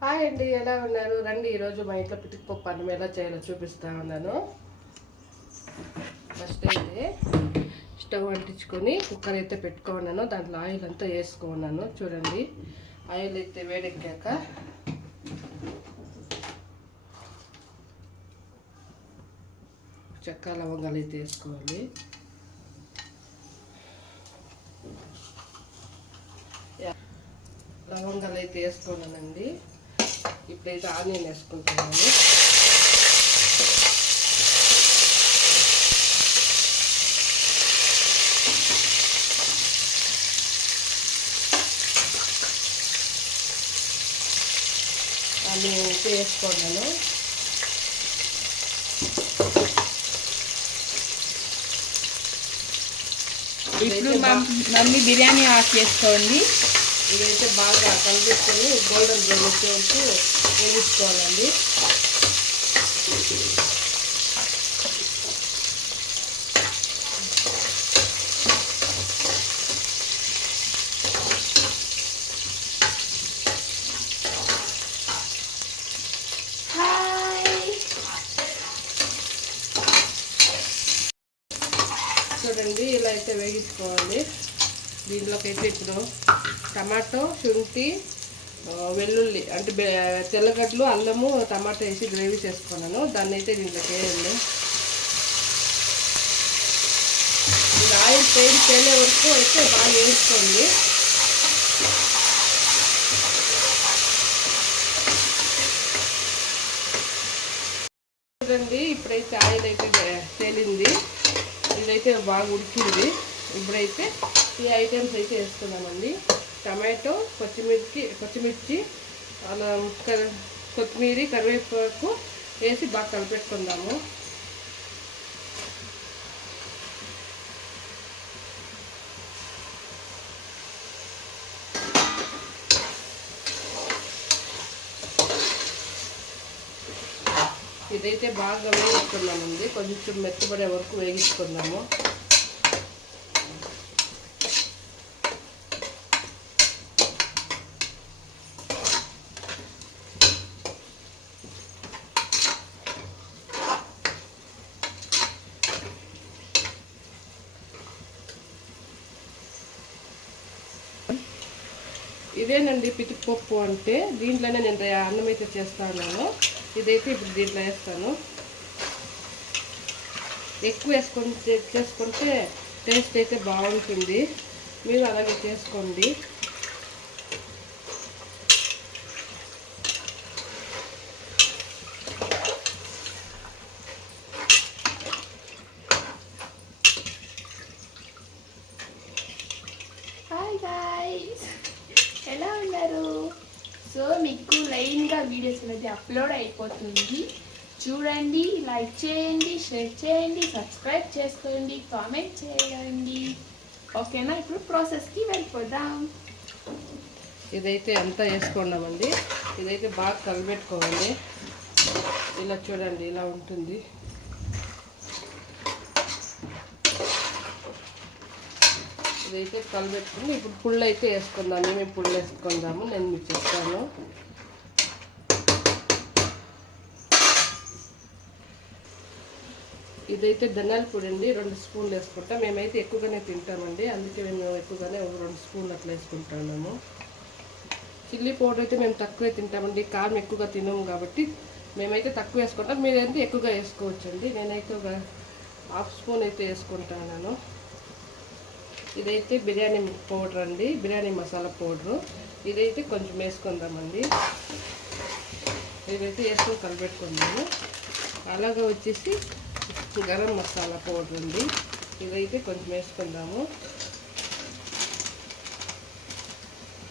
Hi అండి, ఎలా ఉన్నారు? రండి ఈరోజు మా ఇంట్లో పితికిపప్పు అన్నం ఎలా చేయాలో చూపిస్తా ఉన్నాను. ఫస్ట్ అయితే స్టవ్ అంటించుకొని కుక్కర్ అయితే పెట్టుకున్నాను. దాంట్లో ఆయిల్ అంతా వేసుకున్నాను. చూడండి, ఆయిల్ అయితే వేడెక్కాక చెక్క లవంగాలు అయితే వేసుకోవాలి. లవంగాలు అయితే వేసుకున్నానండి. ఇప్పుడైతే ఆనియన్ వేసుకుంటున్నాను. ఆనియన్ అయితే వేసుకున్నాను. ఇప్పుడు మమ్మీ బిర్యానీ ఆఫ్ చేసుకోండి. ఇదైతే బాగా కలిపిస్తుంది. గోల్డెన్ బ్రౌన్ వచ్చే వరకు వేగించుకోవాలండి. చూడండి, ఇలా అయితే వేగించుకోవాలి. దీంట్లోకి అయితే ఇప్పుడు టమాటో, శుంఠి, వెల్లుల్లి అంటే తెల్లగడ్డలు, అల్లము, టమాటా వేసి గ్రేవీ చేసుకున్నాను. దాన్ని అయితే దీంట్లోకి వేయండి. ఇది ఆయిల్ తేలే వరకు అయితే బాగా వేసుకోండి. చూడండి, ఇప్పుడైతే ఆయిల్ అయితే తేలింది. ఇదైతే బాగా ఉడికింది. ఇప్పుడైతే ఈ ఐటమ్స్ అయితే వేస్తున్నామండి. టమాటో, పచ్చిమిర్చి అలా కొత్తిమీర, కరివేపాకు వేసి బాగా కలిపెట్టుకుందాము. ఇదైతే బాగా వేగించుకున్నామండి. కొంచెం మెత్తబడే వరకు వేగించుకున్నాము. ఇదేనండి పితికిపప్పు అంటే. దీంట్లోనే నేను అన్నం అయితే చేస్తాను. ఇదైతే ఇప్పుడు దీంట్లో వేస్తాను. ఎక్కువ చేసుకుంటే టేస్ట్ అయితే బాగుంటుంది. మీరు అలాగే చేసుకోండి. హాయ్ గాయ్స్, ఎలా ఉన్నారు? సో మీకు లైన్గా వీడియోస్ అనేది అప్లోడ్ అయిపోతుంది. చూడండి, లైక్ చేయండి, షేర్ చేయండి, సబ్స్క్రైబ్ చేసుకోండి, కామెంట్ చేయండి. ఓకేనా? ఇప్పుడు ప్రాసెస్కి వెళ్ళిపోదాం. ఇదైతే అంతా వేసుకున్నామండి. ఇదైతే బాగా కలిపెట్టుకోవాలి. ఇలా చూడండి, ఇలా ఉంటుంది. ఇదైతే కలిపెట్టుకుని ఇప్పుడు పుళ్ళు అయితే వేసుకుందాం. మేము పుళ్ళు వేసుకుందాము. నేను మీకు చెప్తాను. ఇదైతే ధనియాల పొడి అండి. 2 స్పూన్లు వేసుకుంటాం. మేమైతే ఎక్కువగానే తింటామండి. అందుకే మేము ఎక్కువగానే 2 స్పూన్లు అట్లా వేసుకుంటున్నాము. చిల్లీ పౌడర్ అయితే మేము తక్కువే తింటామండి. కారం ఎక్కువగా తినము కాబట్టి మేమైతే తక్కువ వేసుకుంటాం. మీరైతే ఎక్కువగా వేసుకోవచ్చండి. నేనైతే ఒక 1/2 స్పూన్ అయితే వేసుకుంటాను. ఇదైతే బిర్యానీ పౌడర్ అండి, బిర్యానీ మసాలా పౌడరు. ఇదైతే కొంచెం వేసుకుందామండి. ఇదైతే వేసుకొని కలిపెట్టుకుందాము. అలాగే వచ్చేసి గరం మసాలా పౌడర్ అండి. ఇదైతే కొంచెం వేసుకుందాము.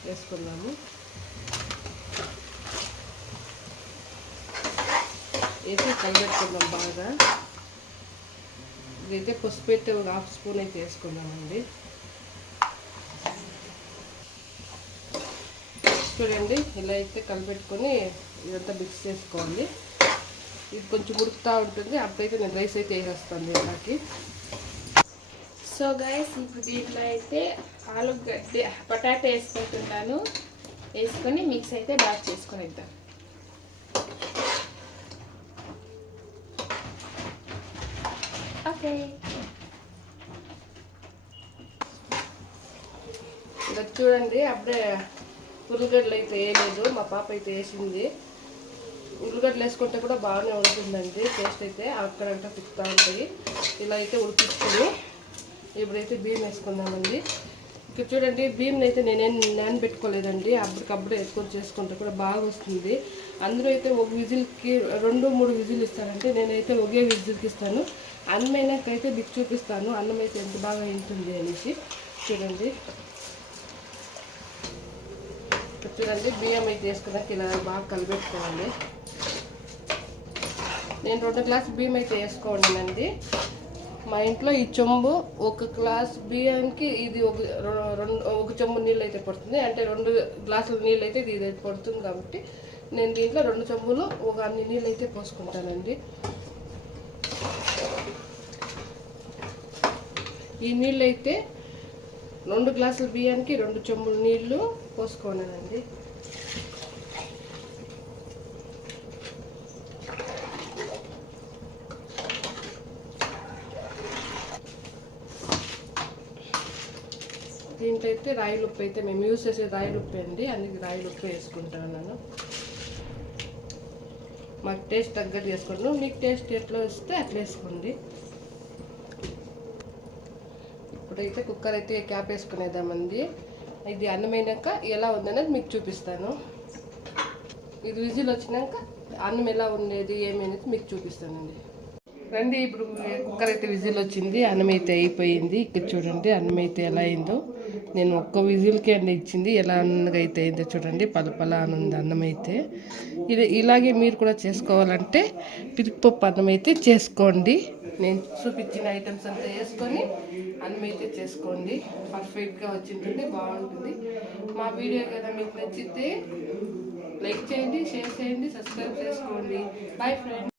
వేసి కలిపెట్టుకుందాం బాగా. ఇదైతే పసుపు అయితే ఒక 1/2 స్పూన్ అయితే వేసుకుందామండి. చూడండి, ఇలా అయితే కలిపెట్టుకొని ఇదంతా మిక్స్ చేసుకోవాలి. ఇది కొంచెం ఉడుకుతూ ఉంటుంది. అప్పుడైతే నేను రైస్ అయితే వేసేస్తాను దీంట్లోకి. సో గైస్, ఇప్పుడు దీంట్లో అయితే ఆలుగడ్డ పొటాటో వేసుకుంటున్నాను. వేసుకొని మిక్స్ అయితే బాగా చేసుకొని ఇద్దాం. ఓకే, ఇలా చూడండి. అప్పుడే ఉల్లిగడ్డలు అయితే వేయలేదు, మా పాప అయితే వేసింది. ఉల్లిగడ్డలు వేసుకుంటే కూడా బాగానే ఉంటుందండి, టేస్ట్ అయితే అక్కడంతా తిప్పుతూ ఉంటాయి. ఇలా అయితే ఉడికించుకొని ఇప్పుడైతే బియ్యం వేసుకుందామండి. ఇక్కడ చూడండి, బియ్యం అయితే నేనేం నానబెట్టుకోలేదండి, అప్పటికప్పుడే వేసుకొని చేసుకుంటే కూడా బాగా వస్తుంది. అందరూ అయితే ఒక విజిల్కి 2-3 విజిల్ ఇస్తారంటే నేనైతే ఒకే విజిల్కి ఇస్తాను. అన్నం అయినాకైతే మీకు చూపిస్తాను అన్నం అయితే ఎంత బాగా ఉంటుంది అనేసి. చూడండి, చూడండి బియ్యం అయితే వేసుకున్నాక ఇలా బాగా కలిపెట్టుకోవాలి. నేను 2 గ్లాసు బియ్యం అయితే వేసుకోండి. మా ఇంట్లో ఈ చెంబు 1 గ్లాస్ బియ్యానికి ఇది ఒక చెంబు నీళ్ళు అయితే పడుతుంది. అంటే 2 గ్లాసుల నీళ్ళు అయితే ఇది పడుతుంది కాబట్టి నేను దీంట్లో 2 చెంబులు ఒక అన్ని నీళ్ళు అయితే పోసుకుంటానండి. ఈ నీళ్ళు అయితే 2 గ్లాసుల బియ్యానికి 2 చెంబుల నీళ్ళు పోసుకోనండి. దీంట్లో అయితే రాయి ఉప్పు అయితే మేము యూజ్ చేసే రాయి ఉప్పు అండి, అందుకే రాయి ఉప్పు వేసుకుంటాను నేను. మాకు టేస్ట్ తగ్గట్టు వేసుకోండి, మీకు టేస్ట్ ఎట్లా వస్తే అట్లా వేసుకోండి. ఇప్పుడైతే కుక్కర్ అయితే క్యాప్ వేసుకునేద్దామండి. ఇది అన్నమైనాక ఎలా ఉందనేది మీకు చూపిస్తాను. ఇది విజిల్ వచ్చినాక అన్నం ఎలా ఉండేది ఏమనేది మీకు చూపిస్తానండి. రండి, ఇప్పుడు కుక్కర్ అయితే విజిల్ వచ్చింది, అన్నం అయితే అయిపోయింది. ఇక్కడ చూడండి అన్నం అయితే ఎలా అయిందో. నేను ఒక్క విజిల్కి అన్న ఇచ్చింది, ఎలా అన్నగా అయితే అయిందో చూడండి. పలపల అనుంది అన్నం అయితే. ఇది ఇలాగే మీరు కూడా చేసుకోవాలంటే పిరికిపప్పు అన్నం అయితే చేసుకోండి. నేను చూపించిన ఐటమ్స్ అంతా వేసుకొని అన్నం అయితే చేసుకోండి. పర్ఫెక్ట్గా వచ్చింటుంది, బాగుంటుంది. మా వీడియో కదా మీకు నచ్చితే లైక్ చేయండి, షేర్ చేయండి, సబ్స్క్రైబ్ చేసుకోండి. Bye friends.